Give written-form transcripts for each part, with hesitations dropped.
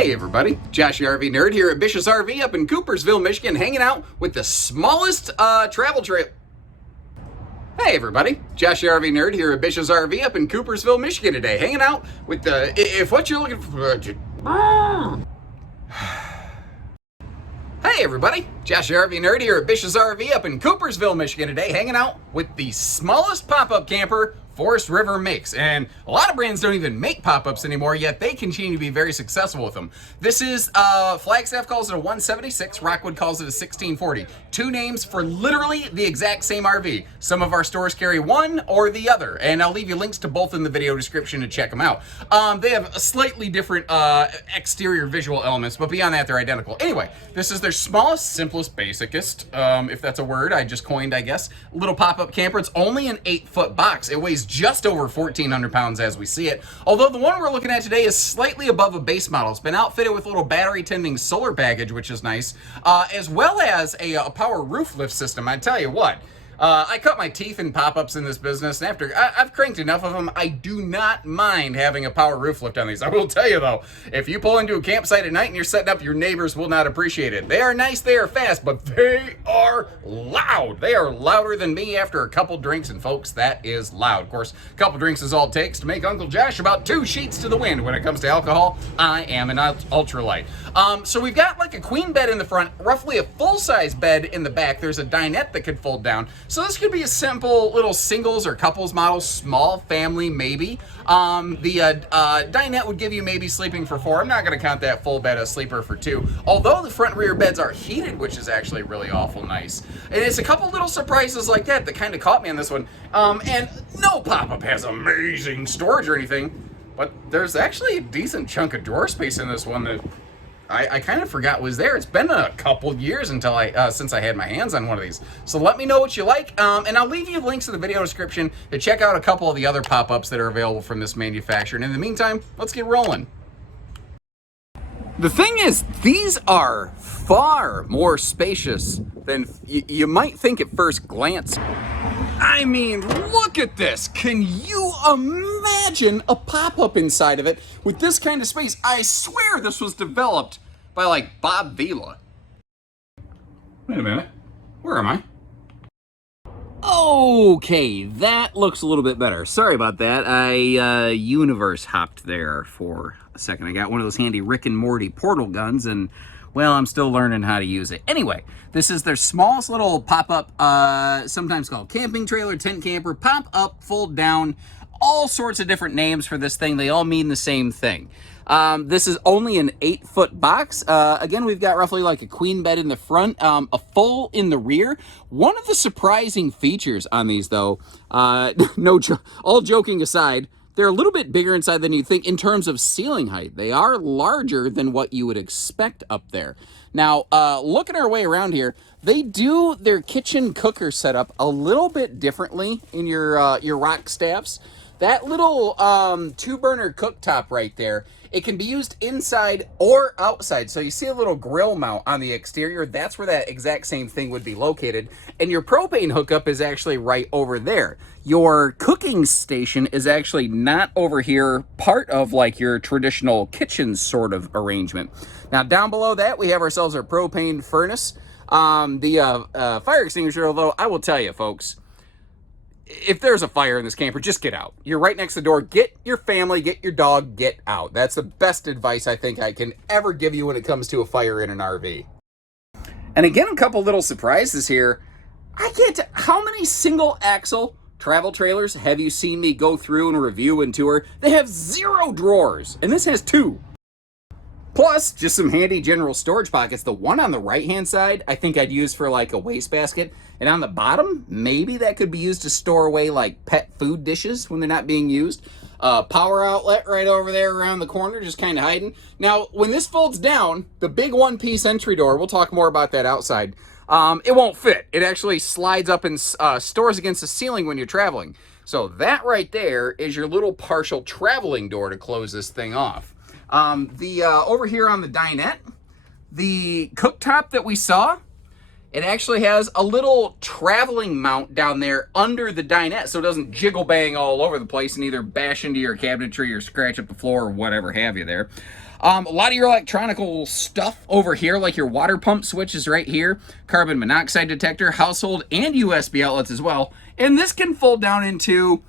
Hey everybody, Josh the RV Nerd here at Bish's RV up in Coopersville, Michigan, hanging out with the smallest travel trail. Hey everybody, Josh the RV Nerd here at Bish's RV up in Coopersville, Michigan today, hanging out with the, if what you're looking for... Hey everybody, Josh the RV Nerd here at Bish's RV up in Coopersville, Michigan today, hanging out with the smallest pop-up camper Forest River makes. And a lot of brands don't even make pop-ups anymore, yet they continue to be very successful with them. This is, Flagstaff calls it a 176, Rockwood calls it a 1640. Two names for literally the exact same RV. Some of our stores carry one or the other, and I'll leave you links to both in the video description to check them out. They have a slightly different exterior visual elements, but beyond that, they're identical. Anyway, this is their smallest, simplest, basicest, if that's a word I just coined, I guess, little pop-up camper. It's only an 8-foot box. It weighs just over 1,400 pounds as we see it. Although the one we're looking at today is slightly above a base model. It's been outfitted with a little battery tending solar package, which is nice, as well as a power roof lift system. I tell you what, I cut my teeth in pop-ups in this business, and after I've cranked enough of them, I do not mind having a power roof lift on these. I will tell you though, if you pull into a campsite at night and you're setting up, your neighbors will not appreciate it. They are nice, they are fast, but they are loud. They are louder than me after a couple drinks, and folks, that is loud. Of course, a couple drinks is all it takes to make Uncle Josh about 2 sheets to the wind when it comes to alcohol. I am an ultralight. So we've got like a queen bed in the front, roughly a full-size bed in the back. There's a dinette that could fold down. So this could be a simple little singles or couples model, small family maybe. The dinette would give you maybe sleeping for 4. I'm not going to count that full bed as sleeper for 2. Although the front and rear beds are heated, which is actually really awful nice. And it's a couple little surprises like that that kind of caught me on this one. And no pop-up has amazing storage or anything, but there's actually a decent chunk of drawer space in this one that I kind of forgot was there. It's been a couple years until since I had my hands on one of these. So let me know what you like, and I'll leave you links in the video description to check out a couple of the other pop-ups that are available from this manufacturer. And in the meantime, let's get rolling. The thing is, these are far more spacious than you might think at first glance. I mean, look at this. Can you imagine a pop-up inside of it with this kind of space? I swear this was developed by like Bob Vila. Wait a minute. Where am I? Okay, that looks a little bit better. Sorry about that. I universe hopped there for a second. I got one of those handy Rick and Morty portal guns, and well, I'm still learning how to use it. Anyway, this is their smallest little pop-up, sometimes called camping trailer, tent camper, pop-up, fold down, all sorts of different names for this thing. They all mean the same thing. This is only an 8-foot box. Again, we've got roughly like a queen bed in the front, a full in the rear. One of the surprising features on these though, all joking aside, they're a little bit bigger inside than you think in terms of ceiling height. They are larger than what you would expect up there. Now, looking our way around here, they do their kitchen cooker setup a little bit differently in your Rockstaffs. That little 2-burner cooktop right there, it can be used inside or outside. So you see a little grill mount on the exterior. That's where that exact same thing would be located. And your propane hookup is actually right over there. Your cooking station is actually not over here, part of like your traditional kitchen sort of arrangement. Now down below that, we have ourselves our propane furnace. The fire extinguisher, although I will tell you folks, if there's a fire in this camper, just get out. You're right next to the door. Get your family, get your dog, get out. That's the best advice I think I can ever give you when it comes to a fire in an RV. And again, a couple little surprises here. How many single axle travel trailers have you seen me go through and review and tour? They have 0 drawers, and this has 2. Plus, just some handy general storage pockets. The one on the right-hand side, I think I'd use for like a wastebasket. And on the bottom, maybe that could be used to store away like pet food dishes when they're not being used. Power outlet right over there around the corner, just kind of hiding. Now, when this folds down, the big one-piece entry door, we'll talk more about that outside, it won't fit. It actually slides up and stores against the ceiling when you're traveling. So that right there is your little partial traveling door to close this thing off. Over here on the dinette, the cooktop that we saw, it actually has a little traveling mount down there under the dinette so it doesn't jiggle bang all over the place and either bash into your cabinetry or scratch up the floor or whatever have you there. A lot of your electronical stuff over here, like your water pump switch is right here, carbon monoxide detector, household and USB outlets as well. And this can fold down into,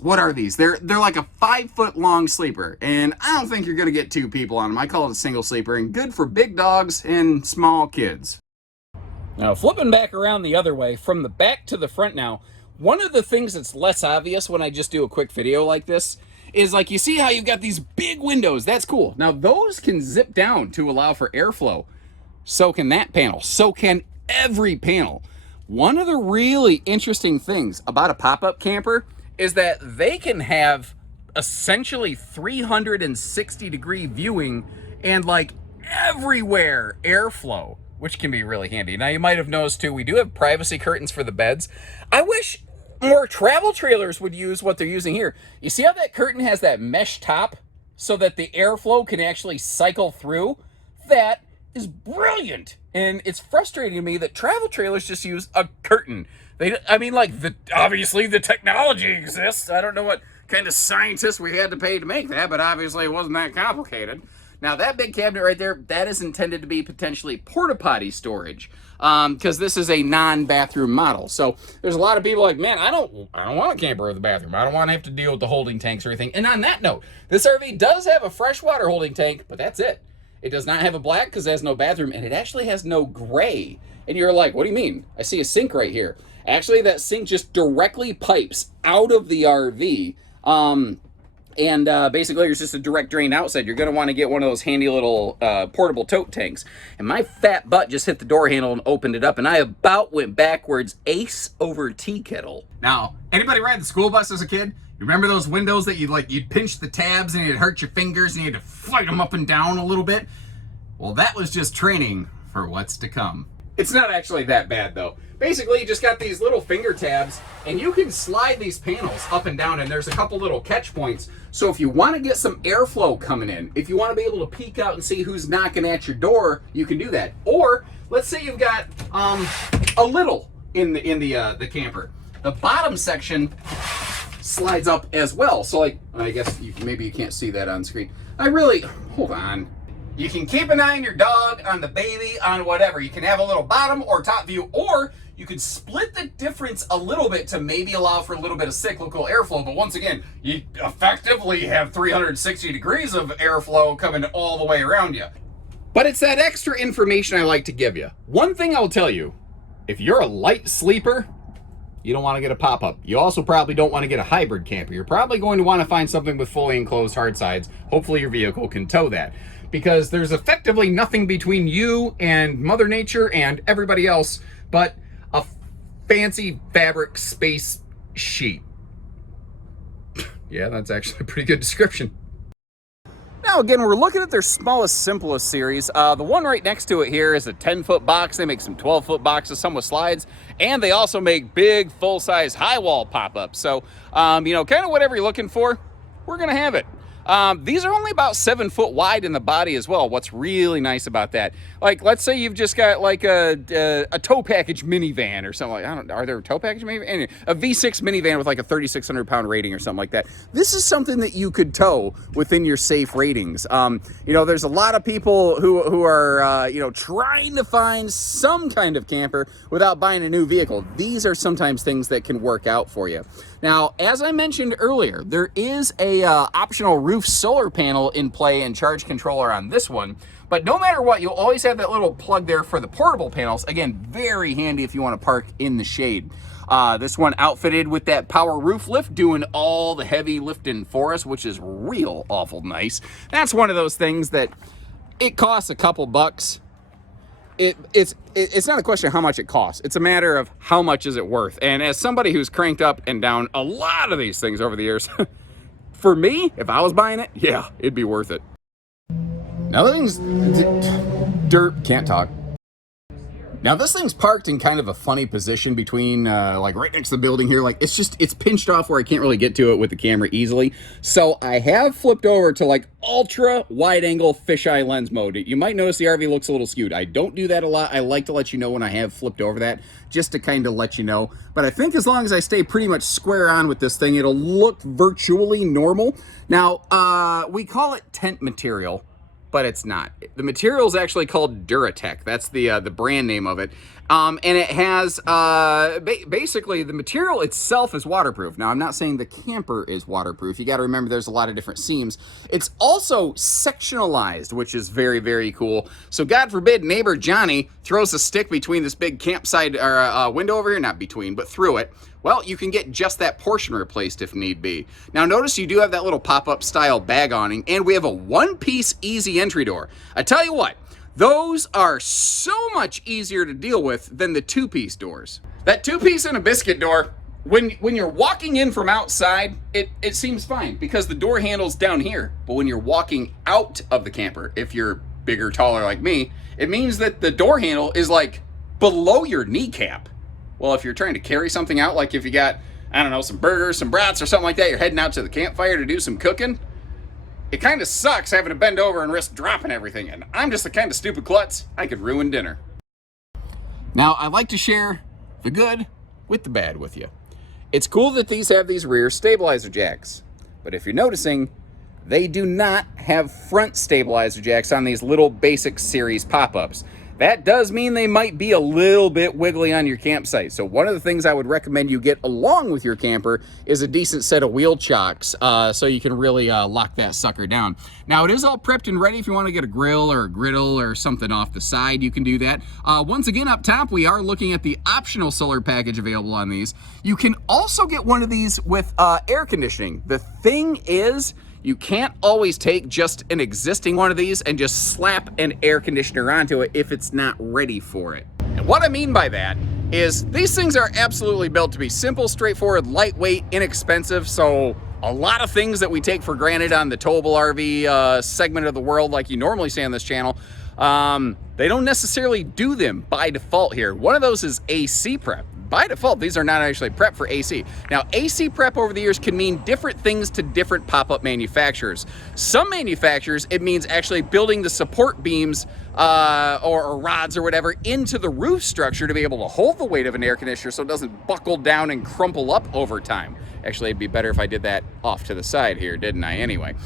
what are these? They're like a 5-foot long sleeper, and I don't think you're gonna get 2 people on them. I call it a single sleeper, and good for big dogs and small kids. Now, flipping back around the other way, from the back to the front now, one of the things that's less obvious when I just do a quick video like this is, like, you see how you've got these big windows. That's cool. Now, those can zip down to allow for airflow. So can that panel. So can every panel. One of the really interesting things about a pop-up camper is that they can have essentially 360-degree viewing and, like, everywhere airflow, which can be really handy. Now, you might have noticed, too, we do have privacy curtains for the beds. I wish more travel trailers would use what they're using here. You see how that curtain has that mesh top so that the airflow can actually cycle through? That is brilliant. And it's frustrating to me that travel trailers just use a curtain. Obviously the technology exists. I don't know what kind of scientists we had to pay to make that, but obviously it wasn't that complicated. Now, that big cabinet right there, that is intended to be potentially porta-potty storage, because this is a non-bathroom model. So there's a lot of people like, man, I don't want a camper with a bathroom. I don't want to have to deal with the holding tanks or anything. And on that note, this RV does have a freshwater holding tank, but that's it. It does not have a black because it has no bathroom, and it actually has no gray. And you're like, what do you mean? I see a sink right here. Actually, that sink just directly pipes out of the RV. Basically, there's just a direct drain outside. You're going to want to get one of those handy little portable tote tanks. And my fat butt just hit the door handle and opened it up, and I about went backwards ace over tea kettle. Now, anybody ride the school bus as a kid? You remember those windows that you'd pinch the tabs and it'd hurt your fingers and you had to fight them up and down a little bit? Well, that was just training for what's to come. It's not actually that bad, though. Basically, you just got these little finger tabs, and you can slide these panels up and down, and there's a couple little catch points. So if you want to get some airflow coming in, if you want to be able to peek out and see who's knocking at your door, you can do that. Or let's say you've got a little in the camper. The bottom section slides up as well. So, like, I guess maybe you can't see that on screen. Hold on. You can keep an eye on your dog, on the baby, on whatever. You can have a little bottom or top view, or you could split the difference a little bit to maybe allow for a little bit of cyclical airflow. But once again, you effectively have 360 degrees of airflow coming all the way around you. But it's that extra information I like to give you. One thing I'll tell you, if you're a light sleeper, you don't want to get a pop-up. You also probably don't want to get a hybrid camper. You're probably going to want to find something with fully enclosed hard sides. Hopefully your vehicle can tow that, because there's effectively nothing between you and Mother Nature and everybody else but a fancy fabric space sheet. Yeah, that's actually a pretty good description. Now, again, we're looking at their smallest, simplest series. The one right next to it here is a 10-foot box. They make some 12-foot boxes, some with slides, and they also make big, full-size, high-wall pop-ups. So, kind of whatever you're looking for, we're going to have it. These are only about 7 foot wide in the body as well. What's really nice about that, like, let's say you've just got like a tow package minivan or something like, are there tow package minivan? Anyway, a V6 minivan with like a 3,600 pound rating or something like that. This is something that you could tow within your safe ratings. There's a lot of people who are, trying to find some kind of camper without buying a new vehicle. These are sometimes things that can work out for you. Now, as I mentioned earlier, there is a optional roof solar panel in play and charge controller on this one. But no matter what, you'll always have that little plug there for the portable panels. Again, very handy if you want to park in the shade. This one outfitted with that power roof lift, doing all the heavy lifting for us, which is real awful nice. That's one of those things that it costs a couple bucks. It's not a question of how much it costs. It's a matter of how much is it worth. And as somebody who's cranked up and down a lot of these things over the years, for me, if I was buying it, yeah, it'd be worth it. Now, can't talk. Now this thing's parked in kind of a funny position between like right next to the building here. Like it's pinched off where I can't really get to it with the camera easily. So I have flipped over to like ultra wide angle fisheye lens mode. You might notice the RV looks a little skewed. I don't do that a lot. I like to let you know when I have flipped over that, just to kind of let you know. But I think as long as I stay pretty much square on with this thing, it'll look virtually normal. Now, we call it tent material, but it's not. The material is actually called Duratech. That's the brand name of it. And it has, basically, the material itself is waterproof. Now, I'm not saying the camper is waterproof. You got to remember there's a lot of different seams. It's also sectionalized, which is very, very cool. So, God forbid, neighbor Johnny throws a stick between this big campsite or window over here, not between, but through it. Well, you can get just that portion replaced if need be. Now notice you do have that little pop-up style bag awning, and we have a one-piece easy entry door. I tell you what, those are so much easier to deal with than the two-piece doors. That two-piece and a biscuit door, when you're walking in from outside, it seems fine because the door handle's down here. But when you're walking out of the camper, if you're bigger, taller like me, it means that the door handle is like below your kneecap. Well, if you're trying to carry something out, like if you got, I don't know, some burgers, some brats or something like that, you're heading out to the campfire to do some cooking, it kind of sucks having to bend over and risk dropping everything. And I'm just the kind of stupid klutz, I could ruin dinner. Now, I like to share the good with the bad with you. It's cool that these have these rear stabilizer jacks, but if you're noticing, they do not have front stabilizer jacks on these little basic series pop-ups. That does mean they might be a little bit wiggly on your campsite. So one of the things I would recommend you get along with your camper is a decent set of wheel chocks so you can really lock that sucker down. Now it is all prepped and ready. If you want to get a grill or a griddle or something off the side, you can do that. Once again, up top, we are looking at the optional solar package available on these. You can also get one of these with air conditioning. The thing is, you can't always take just an existing one of these and just slap an air conditioner onto it if it's not ready for it. And what I mean by that is these things are absolutely built to be simple, straightforward, lightweight, inexpensive. So a lot of things that we take for granted on the Towable RV segment of the world, like you normally see on this channel, they don't necessarily do them by default here. One of those is AC prep. By default, these are not actually prep for AC. Now, AC prep over the years can mean different things to different pop-up manufacturers. Some manufacturers, it means actually building the support beams or rods or whatever into the roof structure to be able to hold the weight of an air conditioner so it doesn't buckle down and crumple up over time. Actually, it'd be better if I did that off to the side here, didn't I? Anyway.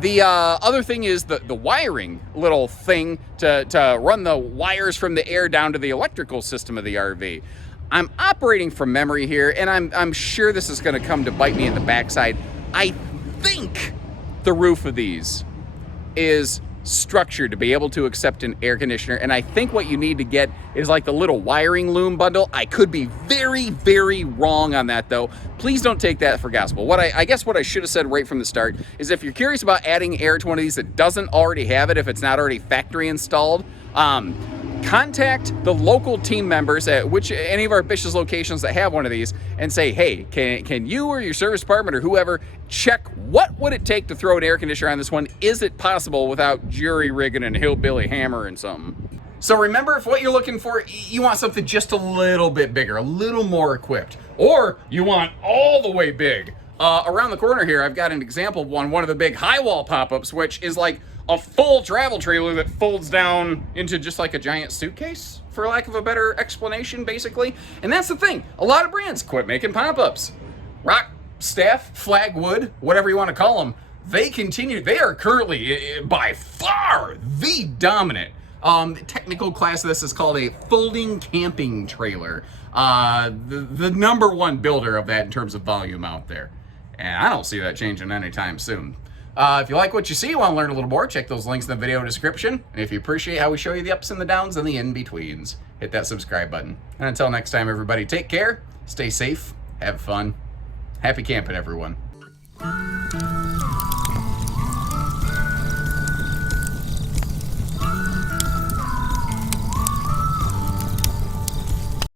The other thing is the wiring little thing to run the wires from the air down to the electrical system of the RV. I'm operating from memory here, and I'm sure this is going to come to bite me in the backside. I think the roof of these is structured to be able to accept an air conditioner, and I think what you need to get is like the little wiring loom bundle. I could be very, very wrong on that though. Please don't take that for gospel. I guess what I should have said right from the start is if you're curious about adding air to one of these that doesn't already have it, if it's not already factory installed, contact the local team members at any of our Bish's locations that have one of these and say, hey, can you or your service department or whoever check what would it take to throw an air conditioner on this one? Is it possible without jury rigging and hillbilly hammering something? So remember, if what you're looking for, you want something just a little bit bigger, a little more equipped, or you want all the way big. Around the corner here, I've got an example of one of the big high wall pop-ups, which is like a full travel trailer that folds down into just like a giant suitcase, for lack of a better explanation, basically. And that's the thing. A lot of brands quit making pop-ups. Rockstaff, Flagwood, whatever you want to call them, they are currently, by far, the dominant. The technical class of this is called a folding camping trailer. The number one builder of that in terms of volume out there. And I don't see that changing anytime soon. If you like what you see, you want to learn a little more, check those links in the video description. And if you appreciate how we show you the ups and the downs and the in-betweens, hit that subscribe button. And until next time, everybody, take care, stay safe, have fun. Happy camping, everyone.